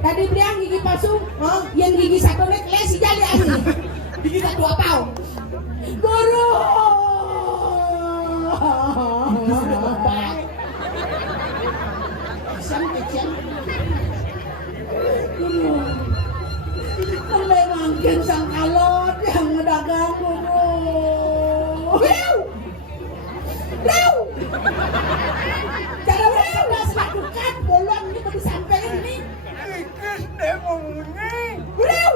Tadi bilang gigi palsu, yang gigi satu nek les jadi ani. Gigi satu apa? Guru. Kecil. Guru. Memangkin sang alot yang mendagang guru. Rau. Cara sudah lakukan bolong ini baru sampai ini. Ikis demo ini. Rau.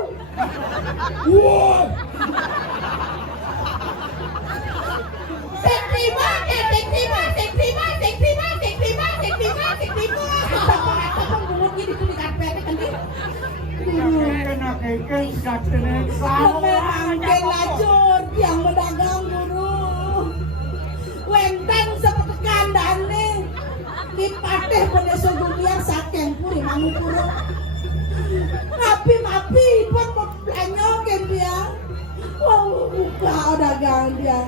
Wah. Sektima. Apa ngomongnya di tulis karpet kan dia? Enak ikis katene Memangkin lajur yang mendagang guru. Wenteng seperti kandane kipateh pada sedunia saking puri mangu puro mapi pun memblanyo ke dia buka dagang dia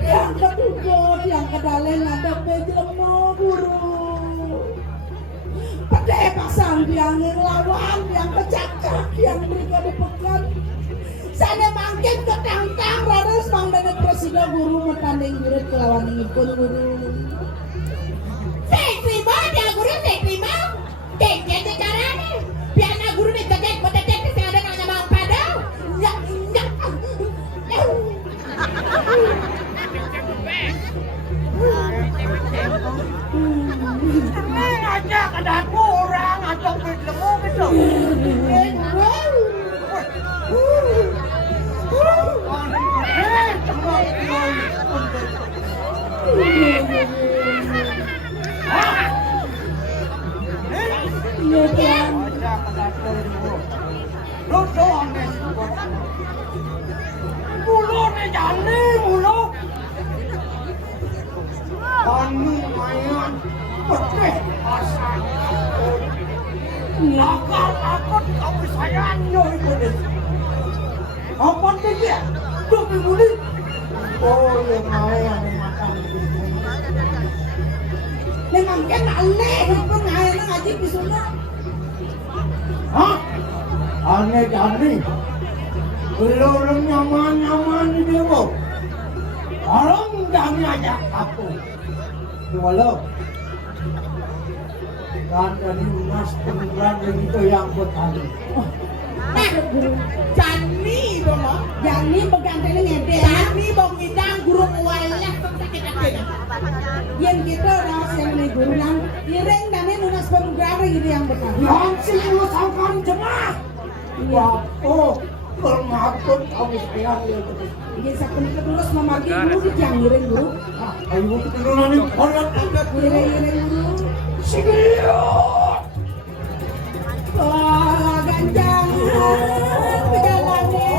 yang kedua yang kedalen ada pejlemo guru pada pasang dia ngelawan yang kecakak yang mereka dipegang sana mangkin ketang-tang radas mang dana presiden guru mentanding jurit kelawan ngipun guru terima dia guru terima jadi caranya biar na guru nih gede sing ada nang mau pada aja ada kurang atau lemu gitu. Akal kamu sayang nyoi kulit. Apa dia? Tuh kulit. Oh yang yang makan. Memang kan aneh, pun ngaji di sana. Hah? Aneh jadi. Belum nyaman di dewa. Orang jangan ajak aku. Walau. Dan dari mas kemudian itu yang bertani. Jani bomo, Jani begantene ngede. Jani bong idang guru walah sakit-sakit. Yang kita rasain nih guru yang ireng dane nunas penggara gitu yang bertani. Langsung lu sangkan jemaah. Wah, bermakut kamu sayang ya. Ini sakit terus memaki guru di yang ireng guru. Ayo keturunan ini orang tangga Ireng guru. Sigio. Wah, ganjang. Pejalannya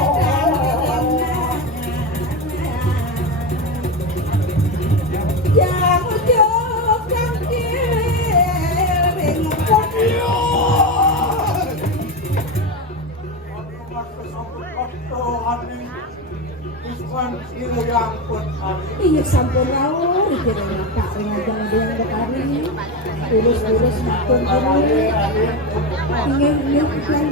yang ujuk yang kiring Sigio. iya sampun rawuh dikira nyata ngajang dia bekari urus makan ingin pikiran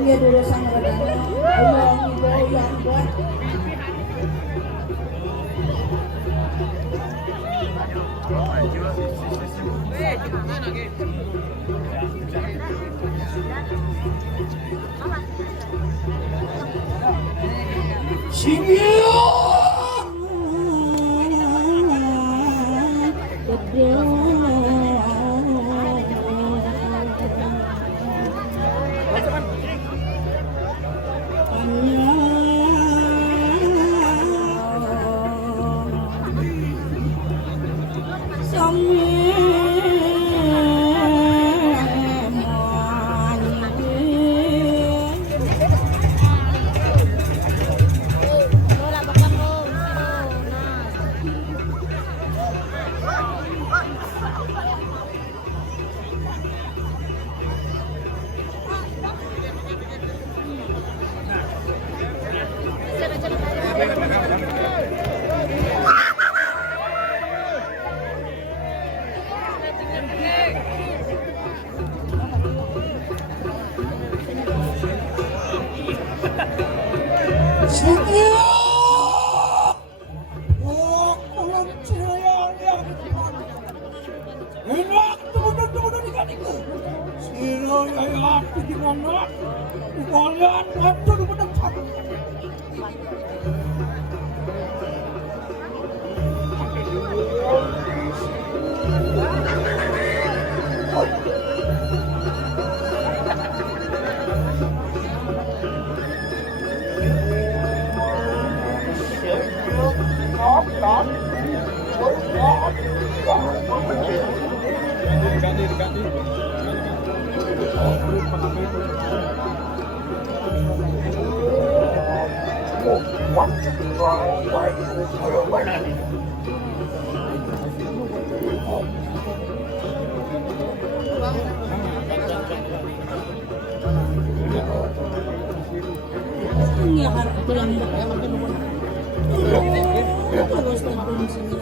iya dulu sama redana Allah yang buat Sigio. Ini harap bilang terus nabung sini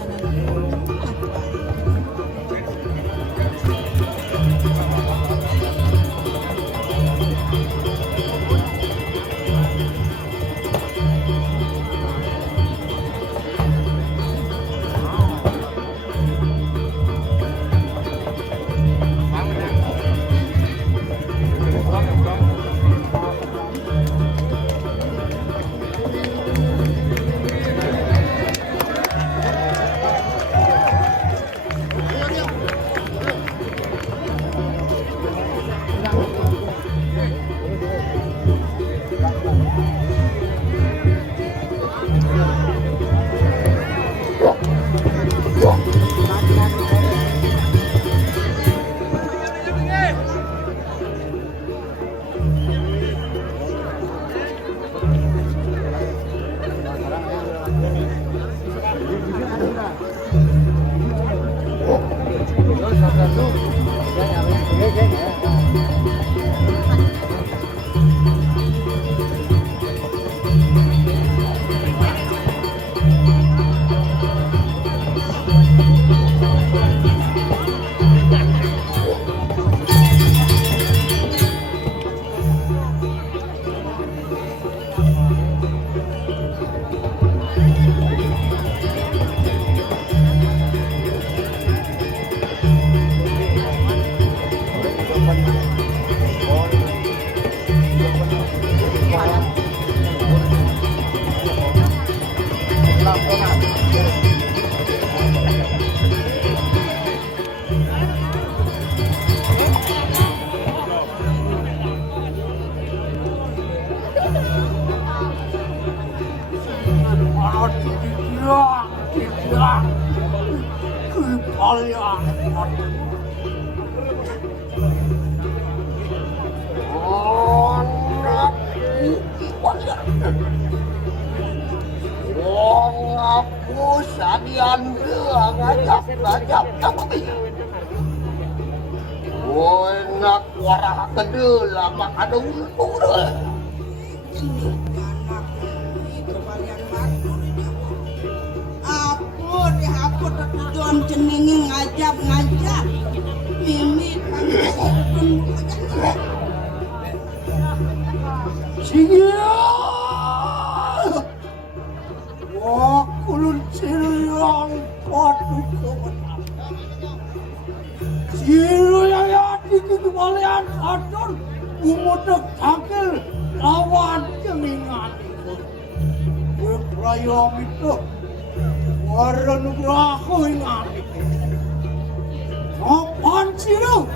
sino?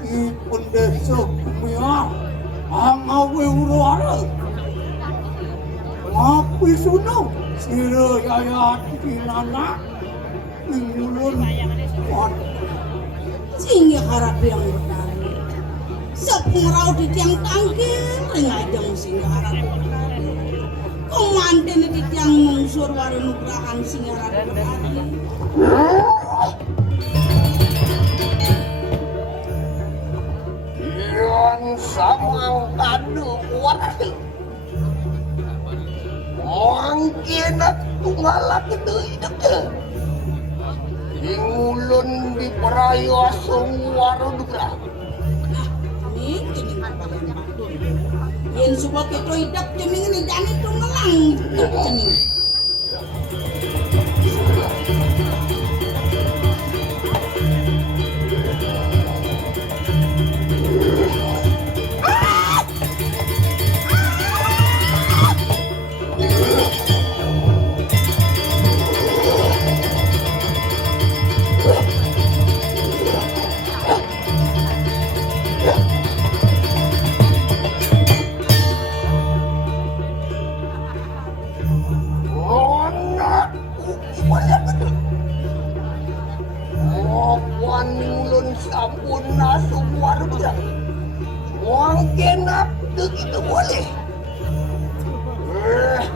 Ipun desa kumiar angawe uruara. Ngapi suno sira yayat kinana ingulun wan. Singa harap yang bertani. Sepengurau di tiang tangkir ngajeng singa harap bertani. Komandan di tiang mungsur warunugrahan singa harap bertani. Yang samang kadu kuat. Mungkin tunggal itu hidupnya. Ingulun di perayo semua rudra. Ini yang suka kita hidup cening ini jani tunggalang cening. Sampun nasuk warga. Mungkin begitu boleh.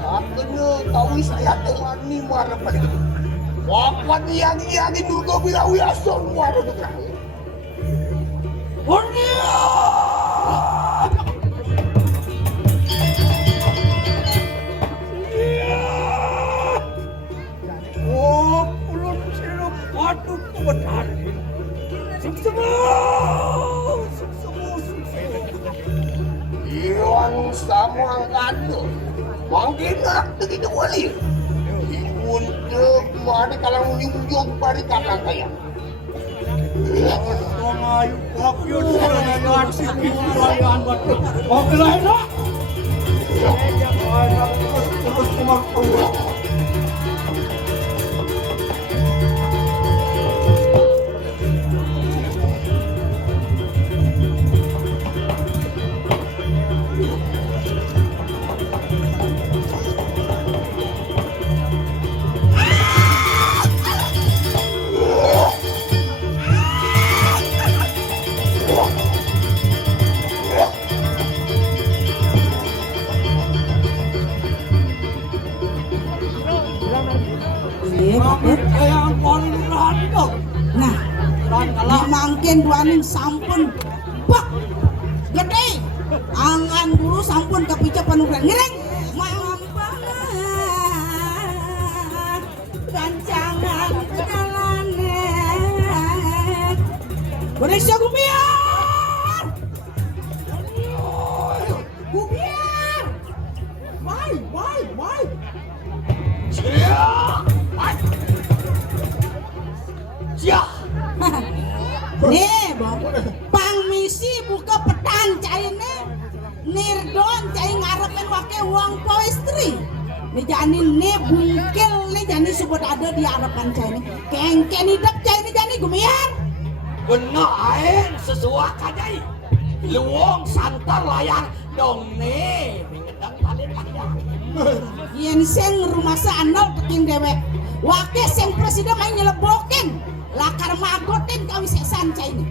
Akhirnya tahu saya dengan ni marah pada itu. Wapan yang Durga Birawi asal warga. Oh, pulut sirup patut kebenar. Yang sama angkatu mungkin begitu boleh. Untuk mari kalau nyunjuk pada kakak kaya. Ayo kapion sudah sini perayaan batu. Oke lah nak. Terus kemak. Nah, mangken duaning sampun bak gede angan dulu sampun kepica panuran ngereng mampan rancangan jalanan Indonesia gumiar why nih, Bang misi buka petan cairnya nirdon cair ngarepen wake uang poestri nih jani nih bungkel nih jani sebut ada di harapan cairnya kengken hidup cairnya jani gumiar bener air sesuai kajai luang santar layang dong nih mengedang paling panjang yen seng rumah sanal keting dewek wake seng presiden main nyelebokin lakar magotin kami sesan cairnya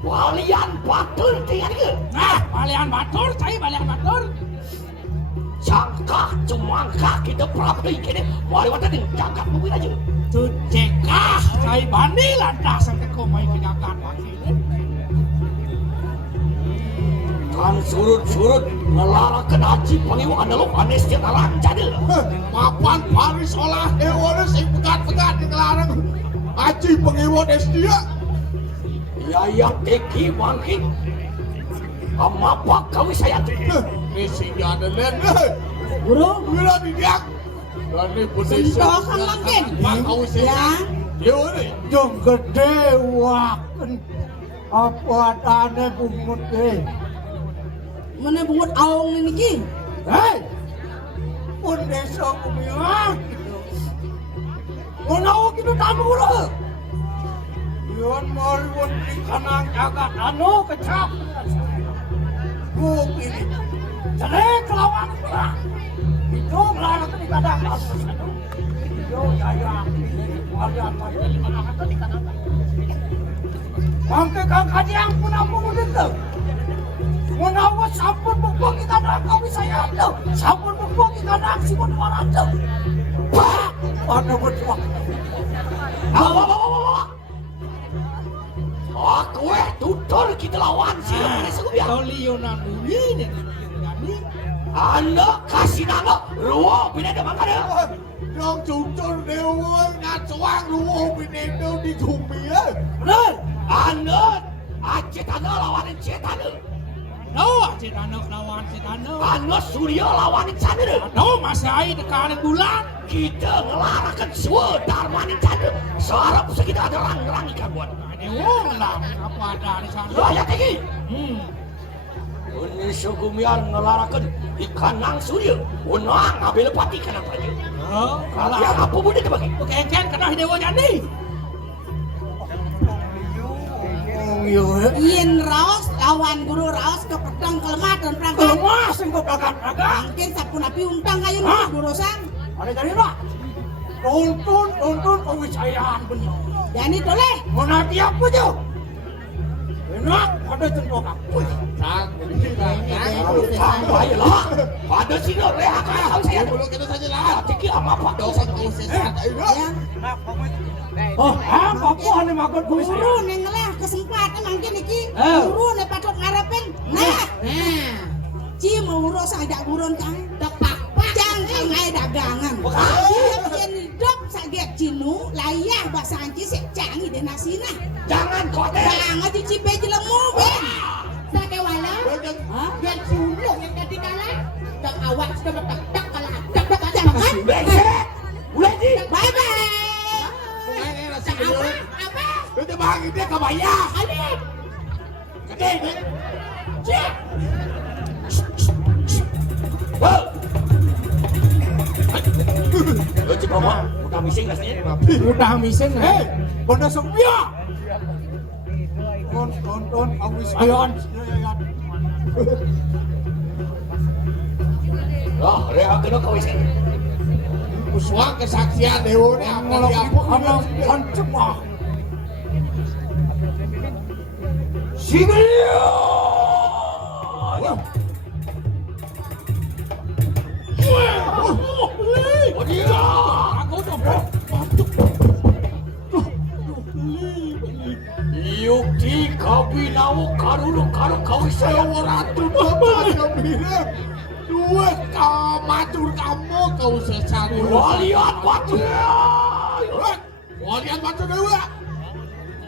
walian batur tinggal ke nah walian batur cai walian batur jangka cumangka kita prapi kini wali wata ding jangka mobil aja tu cekah cai bandi lantas sampai kau main kejakan lagi kan surut ngelarakan haji pengiwa adalah panis dia talang jadi papan paris olah hewan sing pegat-pegat di kelarang haji pengiwa dia yang teki mangkin apa kau saya misinya ada lain bro bila didiak dan ini posisi sentokan mangkin kau ya dia ini Jom gede waken apa adane bungut deh. mana bungut aung ini ki Hei, pun desa kumiar. Menau gitu tamu lo. Yon maliwan di kanang jagat anu kecap. Bukti. Jelek lawan perang. Itu melarang di kadang kasus. Yo jaya. Walian walian anak itu di kanang. Sampai kang kadiang pun aku mudah. Menawa sampun bukbuk kita nak kau bisa ada. Sampun bukbuk kita nak si pun marada. Wah, mana berdua. Aku tutor kita lawan sih. Kau liunan ini nih. Anda kasih nama ruang pindah mana? Yang tutor dewa ngacuang ruang pindah di Jumia. Benar. Anda acet anda lawanin cetan. No, cetan lawan cetan. Anda Surya lawanin sana. No, masih air dekat bulan. Kita ngelarakan semua darmanin sana. Seharap kita ada rang-rang ikan buat. Wong lah, apa ada di sana? Ya tinggi. Ini sugumian ngelarakan ikan nang Surya. Unang ambil pati kanang aja. Kalau apa pun dia terbagi. Oke, kan kena dewa jadi. Yin Raos lawan Guru Raos ke pedang kelemah dan perang. Kelemah sing kok dagang. Mungkin sapun api untang kayu Guru Sang. Ada dari mana? Tonton kewisayaan benar. Jadi boleh. Mau nanti apa je? Enak, ada tengok aku. Baiklah, pada sini rehat kau saya. Belum kita saja lah. Tiki apa Dosa kau sesat. Oh, apa ni makan Guru nengelah kesempatan mungkin iki. Guru ne patok ngarepen. Nah. Ci mau urus ada burun cang. Depak jangan ngai dagangan. Jen hidup saget cinu layah bahasa anci sek cangi de nasina. Jangan kote. Jangan dicipe jelemu ben. Sake wala. Biar sulung yang tadi kalah. Tak awak sudah bertak kalah. Tak jangan. Besek. Boleh di. Bye bye. Apa? Kita bagi dia kebayang. Alif. Gede ni. Cik. Wow. Lo cik bawa. Udah mising rasanya. Udah mising. Benda sempia. Tonton awis ayon. Oh, rehat kena kau isi. Uswang kesaksian dewa ni apa dia? Anak hancur. Singelia. Oh dia. Aku tu Yukti kabinawo karulu kau saya Ratu Bapak bilang dua macur kamu kau sesat. walian batu. Walian macam dewa.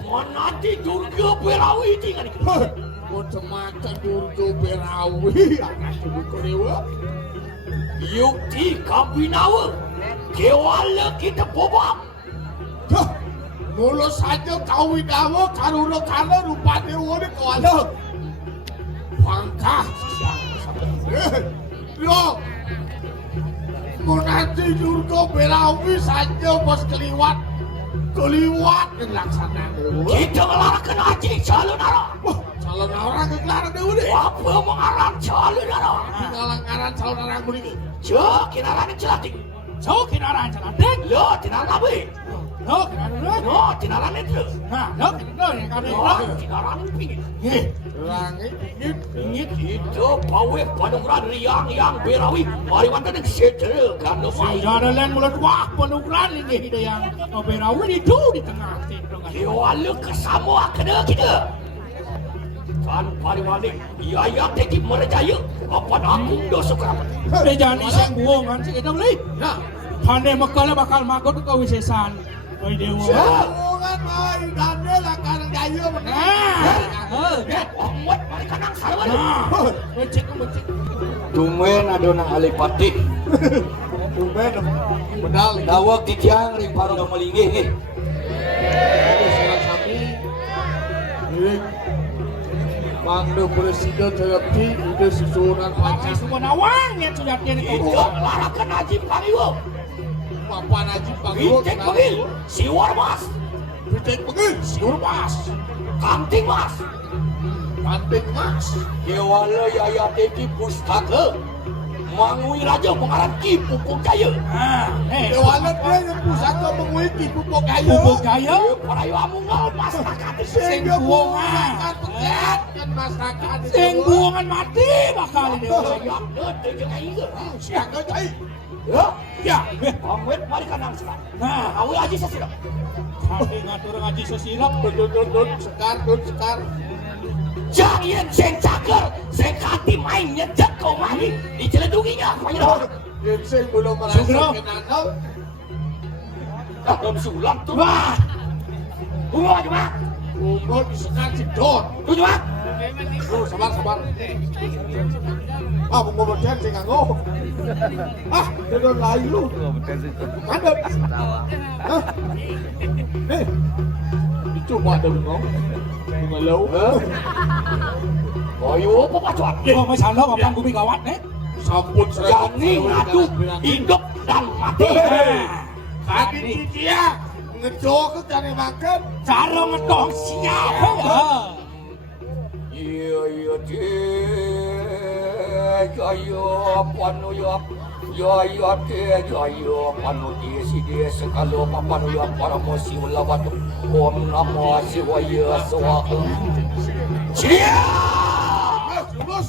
Mana di Durga Berawi tinggal. Kau semakan Durga Berawi anak Durga dewa. Yukti kabinawo kewala kita bobak. Mulu saja kau inawo karulu kana rupa dewa ni kau ada. Pangkah. Lo, menanti Durga Berawi saja bos keliwat yang laksana dewa. Kita melarangkan haji calon arah. Wah, calon orang kegelar dewa ni. Apa mengarang calon arah? Ngalang-ngalang calon orang begini. Cek kinaran celatik. So kinaran celatik. Lo tinar nabi. No kinaran. No tinaran itu. Nah, no kinaran yang kami No bilang. tinaran pingin. Langit ingin. Pingin itu pawe panuran yang berawi. Mari wanita dan setel kan Si Jadalan mulut wah penukran ini hidayah yang berawi itu di tengah tindong. Kewala kesamua kena kita. Kan pariwali ia teki merjaya. Apa aku dosa kerabat. Jangan iseng buang kan si kita beli. Nah, Pandai makala bakal makot ke wisesan. Oi dewa. Jangan main dana lah karang jaya Nah. Muat mereka nang sarwan. Becek becek. Tumben adona alipati. Tumben medali. Dawak titiang ring paru kamalingih nih. Salah kami. Pangdo presiden terhenti ide susunan Pakai semua nawang ya sudah dia Itu itu. melarakan najib kami wo. papan Haji Pangiwot. Bicek Pegil, Siwar Mas, Bicek Pegil, Siwar Mas, Kanting Mas, Kanting Mas. Dewala Yaya Teki Pustaka, Mangui Raja Pengarang Ki Pupuk Jaya. Dewalan dia yang pusaka menguiki pupuk kayu. Pupuk Jaya Parayu Amunggal masyarakat sing Sehingga buangan. masyarakat pekat kan masyarakat. Sing buangan mati bakal ini. Yang nete jeung aing ge. Siapa cai? Ya, Ahmed mari kanang sekarang. Nah, Awi aji sasira. kami ngatur ngaji sesilap. Dun sekar. Jangan sing cager, sing kati main nyejek kau mari diceledunginya panjenengan. Yang saya belum merasa Sugro. kenal. Belum sulam tuh. Wah. Bunga aja, Mak. Umur disekar si Don. Tuh, Mak. Tuh, sabar. Ah, mau ngomongin saya nganggo. Ah, dia Don lain lu. Mandep. Hah? Nih. Itu mau ada ngomong. Mengelau. Ayo, apa pacuan? Oh,ไม่ฉันแล้วกับพังกูมีกาวัดเนี่ย Sampun Jani ngadu hidup dan mati. Kaki dia ngejok ke cari makan. cara ngedong siapa ya? Iya, Jaya panu ya. Ya, panu dia sekalo panu ya para mosi ulawat. Om namo Shivaya Swaha. Cia! Lurus.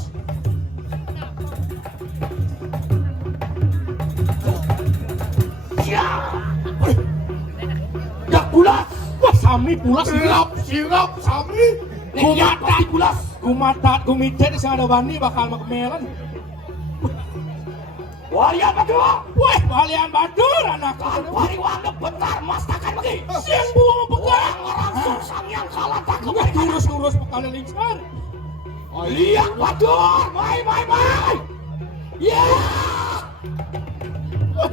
Cia! Dak bulas. Wah, sami pulas Sirap sami. Nyata bulas. Kumatat kumicet sing ada bani bakal makemelan. Walian berdua. Wah, kalian badur anak. Kan pariwang bentar mastakan bagi. Siang buang pegang. Orang susang yang kalah tak Wah, kebaikan. turus bakal lincah. Lihat badur. Mai. Ya.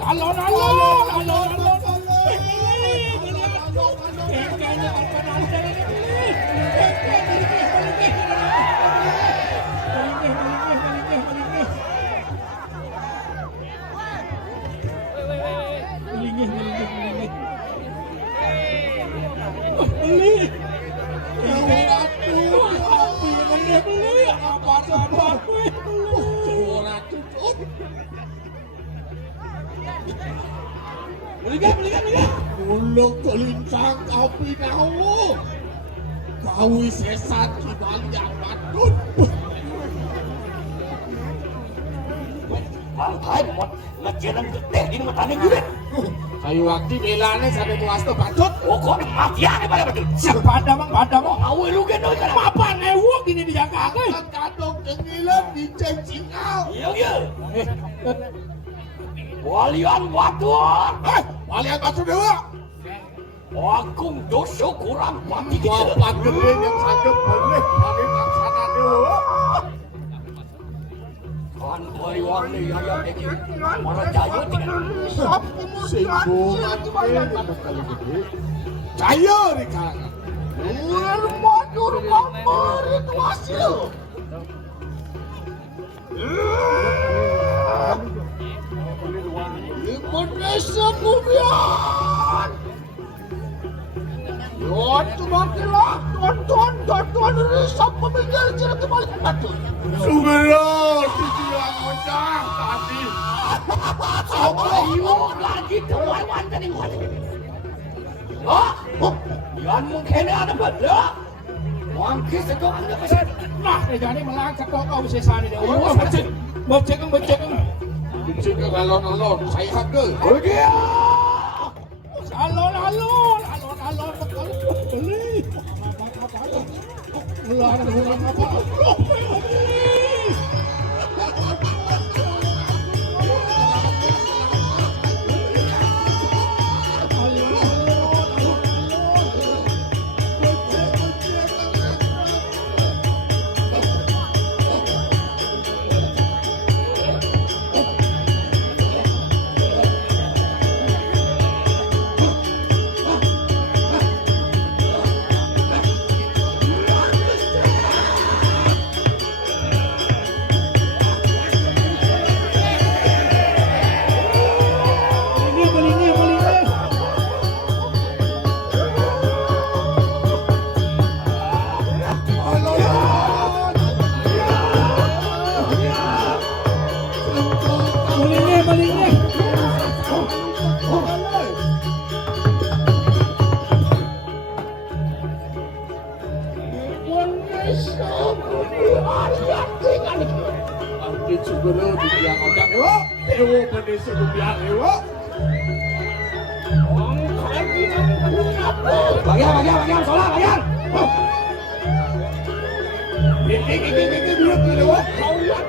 Alon. Ulung kelintang api nahu. Kawi sesat kembali amatun. Bangkai mod ngejelang gede di matanya gue. Kayu waktu belane sampai tuasto patut. Pokoknya matian pada betul. Pada mang. Awe lu gendong kan. Apa newok ini dijaga ke? Kadong cengilan di cengcingal. Iya. Walian batur. Walian batu dewa. Agung dosa kurang mati gitu. Bapak gede yang sanjung boleh dari laksana dewa. Kan pariwang ni ayah teki. Mana jaya tinggal. Singgung ada kali gede. Caya di kalangan. Ular matur kamar itu hasil. Indonesia kemudian. Waktu makilah tonton risap pemikir cerita kembali batu. Sugero dijilang mencang tadi. Ayo lagi tuan wanita ni kuat. Yang mungkin ada benda. Mungkin sedang ada pesan. Nah, jadi melang ketok kau bisa sani dia. Oh, becek. Bicik alon-alon saya hagel. Pergi. Alon. Beli. Bagian, sholat, bagian. Ini dulu lewat kaulah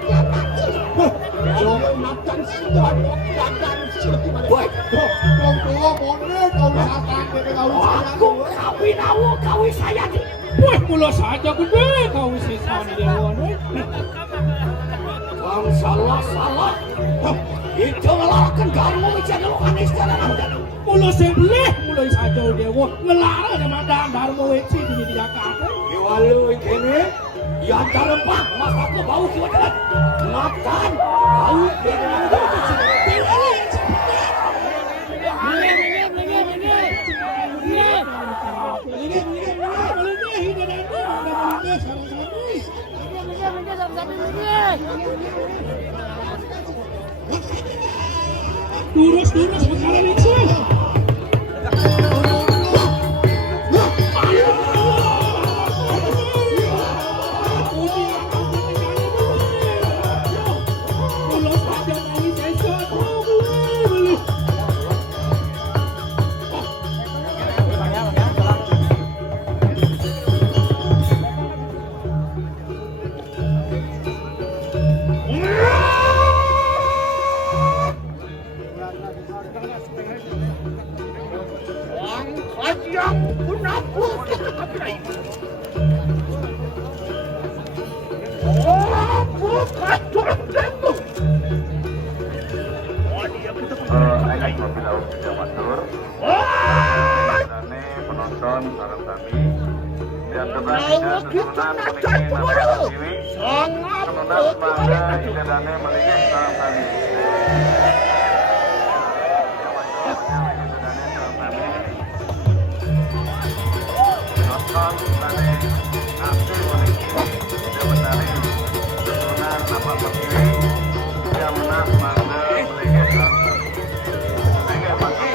jangan makan sudah makan sudah. Woi, Kau tua mondek kau makan dengan kau aku kawin awu, kawin saya nih. Wah, mula saja gede kau sisa di dewan. Bang salah. Itu ngelarang garmu bicara lu kan istana nanda. Mula sebeleh, mula saja dewan. Ngelarang sama darmo weci di Jakarta. Iwalu kene, ya darempak mas aku bau kiwadan. Makan, bau dengan Turus perkara itu. penonton sarang kami dan keberanian idadane melingih sarang kami penonton tane nanti melingih idadane keturunan nama pertiwi yang menang mangga melingih sarang kami melingih pagi.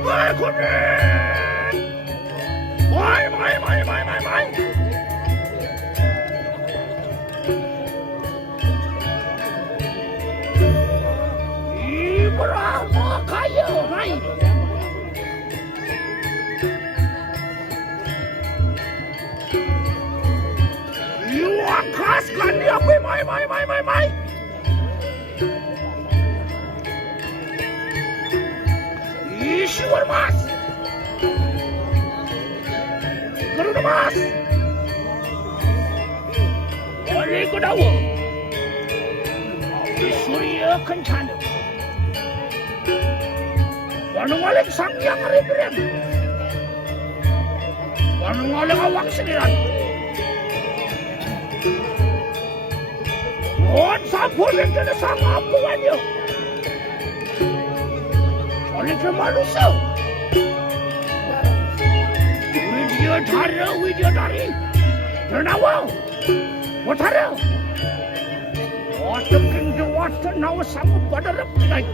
Mai kuning. Mai. Berapa kaya, Mai? Akaskan dia, Mai. Ishwar mass Garuda mass oleh Godawa Surya Kencana Wanung-waling sang yang ribren Wanung-waling awak sediran Wan sabun yang kena sang apuannya oleh ke manusia Widyadari Ternawa Watara Wata King Wata Nawa Samu pada repilai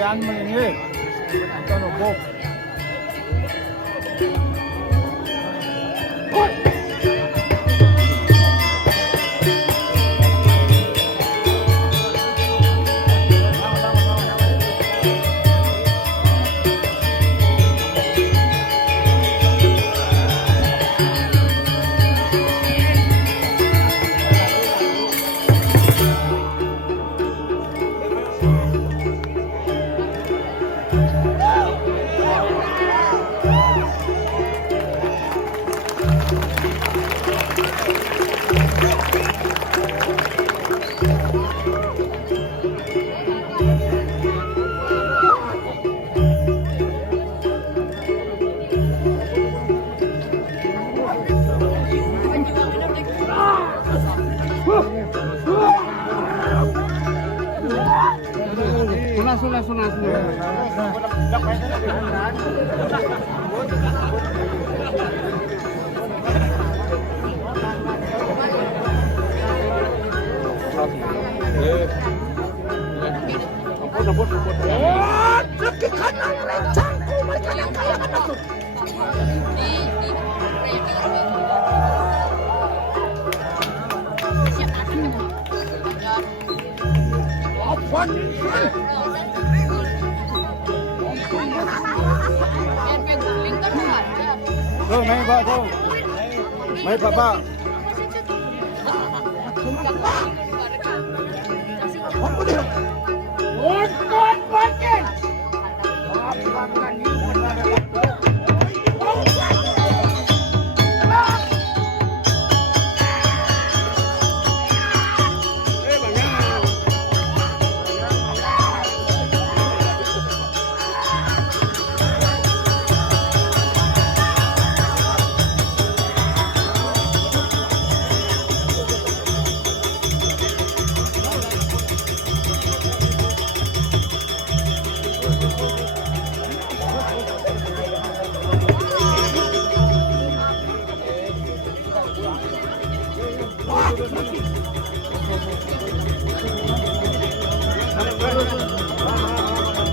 Kalian melingih atau nubuk. Ke kanan lencangku mereka yang kaya kan aku. Apa ni? Tuh, main Pak, tuh. Main Pak. Apa dia? Untuk pakai. Apakah ni benar?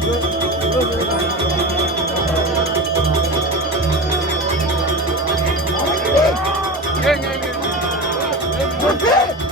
Good. Oke.